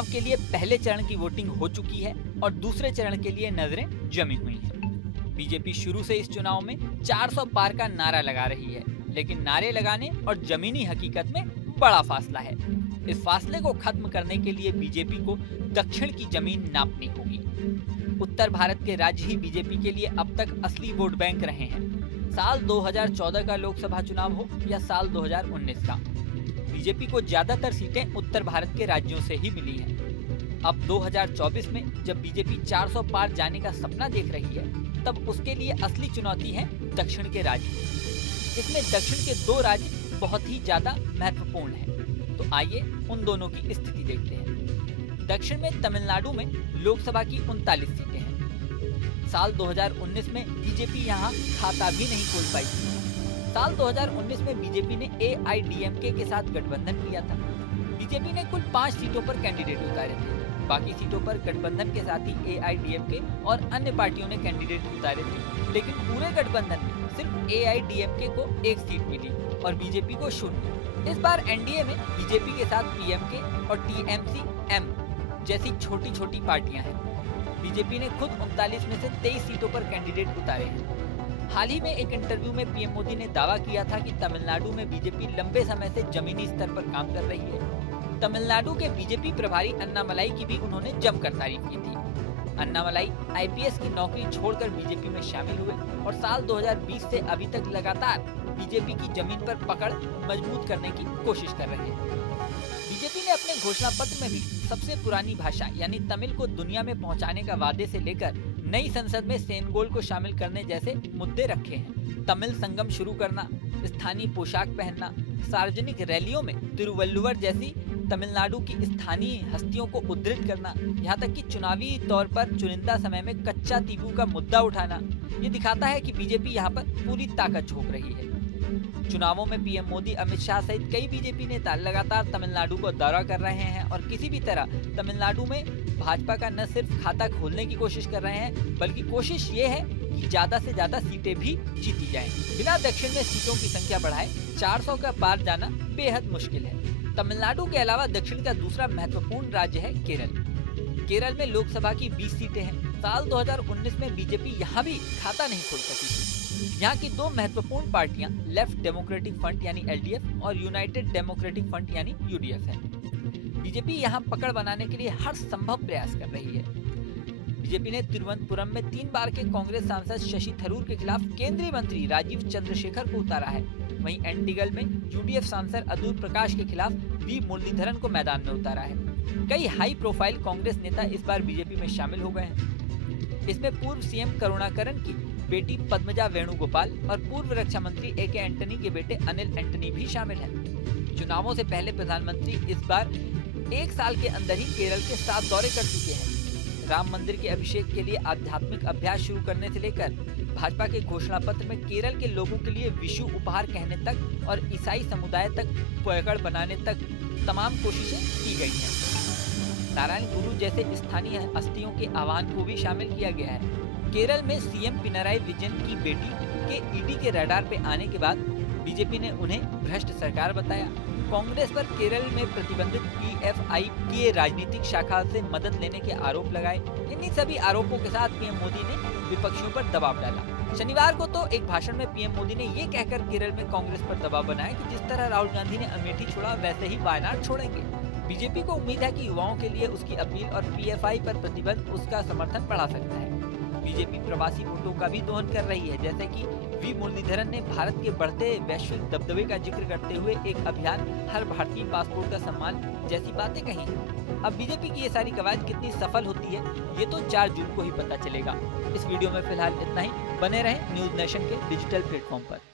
चुनाव के लिए पहले चरण की वोटिंग हो चुकी है और दूसरे चरण के लिए नजरें जमी हुई हैं। बीजेपी शुरू से इस चुनाव में 400 पार का नारा लगा रही है, लेकिन नारे लगाने और जमीनी हकीकत में बड़ा फासला है। इस फासले को खत्म करने के लिए बीजेपी को दक्षिण की जमीन नापनी होगी। उत्तर भारत के राज्य ही बीजेपी के लिए अब तक असली वोट बैंक रहे हैं। साल 2014 का लोकसभा चुनाव हो या साल 2019 का, बीजेपी को ज्यादातर सीटें उत्तर भारत के राज्यों से ही मिली हैं। अब 2024 में जब बीजेपी 400 पार जाने का सपना देख रही है, तब उसके लिए असली चुनौती है दक्षिण के राज्य। इसमें दक्षिण के 2 राज्य बहुत ही ज्यादा महत्वपूर्ण हैं। तो आइए उन दोनों की स्थिति देखते हैं। दक्षिण में तमिलनाडु में लोकसभा की 39 सीटें हैं। साल 2019 में बीजेपी यहाँ खाता भी नहीं खोल पाई थी। साल 2019 में बीजेपी ने AIDMK के साथ गठबंधन किया था। बीजेपी ने कुल 5 सीटों पर कैंडिडेट उतारे थे। बाकी सीटों पर गठबंधन के साथ ही AIDMK और अन्य पार्टियों ने कैंडिडेट उतारे थे, लेकिन पूरे गठबंधन में सिर्फ AIDMK को 1 सीट मिली और बीजेपी को 0। इस बार एनडीए में बीजेपी के साथ PMK और TMC-M जैसी छोटी छोटी पार्टियां हैं। बीजेपी ने खुद 39 में से 23 सीटों पर कैंडिडेट उतारे हैं। हाल ही में एक इंटरव्यू में पीएम मोदी ने दावा किया था कि तमिलनाडु में बीजेपी लंबे समय से जमीनी स्तर पर काम कर रही है। तमिलनाडु के बीजेपी प्रभारी अन्नामलाई की भी उन्होंने जमकर तारीफ की थी। अन्नामलाई IPS की नौकरी छोड़कर बीजेपी में शामिल हुए और साल 2020 से अभी तक लगातार बीजेपी की जमीन पर पकड़ मजबूत करने की कोशिश कर रहे हैं। बीजेपी ने अपने घोषणा पत्र में भी सबसे पुरानी भाषा यानी तमिल को दुनिया में पहुंचाने का वादे से लेकर नई संसद में सेनगोल को शामिल करने जैसे मुद्दे रखे हैं। तमिल संगम शुरू करना, स्थानीय पोशाक पहनना, सार्वजनिक रैलियों में तिरुवल्लुवर जैसी तमिलनाडु की स्थानीय हस्तियों को उद्धृत करना, यहाँ तक कि चुनावी तौर पर चुनिंदा समय में कच्चा तीबू का मुद्दा उठाना, ये दिखाता है कि बीजेपी यहाँ पर पूरी ताकत झोंक रही है। चुनावों में पीएम मोदी, अमित शाह सहित कई बीजेपी नेता लगातार तमिलनाडु को दौरा कर रहे हैं और किसी भी तरह तमिलनाडु में भाजपा का न सिर्फ खाता खोलने की कोशिश कर रहे हैं, बल्कि कोशिश ये है कि ज्यादा से ज्यादा सीटें भी जीती जाएं। बिना दक्षिण में सीटों की संख्या बढ़ाए 400 का पार जाना बेहद मुश्किल है। तमिलनाडु के अलावा दक्षिण का दूसरा महत्वपूर्ण राज्य है केरल। केरल में लोकसभा की 20 सीटें हैं। साल 2019 में बीजेपी यहाँ भी खाता नहीं खोल सकी थी। यहाँ की 2 महत्वपूर्ण पार्टियां लेफ्ट डेमोक्रेटिक फ्रंट यानी LDF और यूनाइटेड डेमोक्रेटिक फ्रंट यानी UDF है। बीजेपी यहाँ पकड़ बनाने के लिए हर संभव प्रयास कर रही है। बीजेपी ने तिरुवनंतपुरम में 3 बार के कांग्रेस सांसद शशि थरूर के खिलाफ केंद्रीय मंत्री राजीव चंद्रशेखर को उतारा है। वहीं एंटीगल में UDF सांसद अदूर प्रकाश के खिलाफ V मुरलीधरन को मैदान में उतारा है। कई हाई प्रोफाइल कांग्रेस नेता इस बार बीजेपी में शामिल हो गए हैं। इसमें पूर्व CM करुणाकरन की बेटी पद्मजा वेणुगोपाल और पूर्व रक्षा मंत्री AK एंटनी के बेटे अनिल एंटनी भी शामिल हैं। चुनावों से पहले प्रधानमंत्री इस बार 1 साल के अंदर ही केरल के 7 दौरे कर चुके हैं। राम मंदिर के अभिषेक के लिए आध्यात्मिक अभ्यास शुरू करने से लेकर भाजपा के घोषणा पत्र में केरल के लोगों के लिए विशु उपहार कहने तक और ईसाई समुदाय तक पकड़ बनाने तक तमाम कोशिशें की गई हैं। नारायण गुरु जैसे स्थानीय हस्तियों के आह्वान को भी शामिल किया गया है। केरल में CM पिनराई विजयन की बेटी के ED के रडार पे आने के बाद बीजेपी ने उन्हें भ्रष्ट सरकार बताया। कांग्रेस पर केरल में प्रतिबंधित PFI की राजनीतिक शाखा से मदद लेने के आरोप लगाए। इन्हीं सभी आरोपों के साथ पीएम मोदी ने विपक्षियों पर दबाव डाला। शनिवार को तो एक भाषण में पीएम मोदी ने ये कहकर केरल में कांग्रेस पर दबाव बनाया कि जिस तरह राहुल गांधी ने अमेठी छोड़ा, वैसे ही वायनाड छोड़ेंगे। बीजेपी को उम्मीद है कि युवाओं के लिए उसकी अपील और PFI पर प्रतिबंध उसका समर्थन बढ़ा सकता है। बीजेपी प्रवासी वोटों का भी दोहन कर रही है, जैसे कि V मुरलीधरन ने भारत के बढ़ते वैश्विक दबदबे का जिक्र करते हुए एक अभियान हर भारतीय पासपोर्ट का सम्मान जैसी बातें कही हैं। अब बीजेपी की ये सारी कवायद कितनी सफल होती है, ये तो 4 जून को ही पता चलेगा। इस वीडियो में फिलहाल इतना ही। बने रहें न्यूज नेशन के डिजिटल प्लेटफॉर्म पर।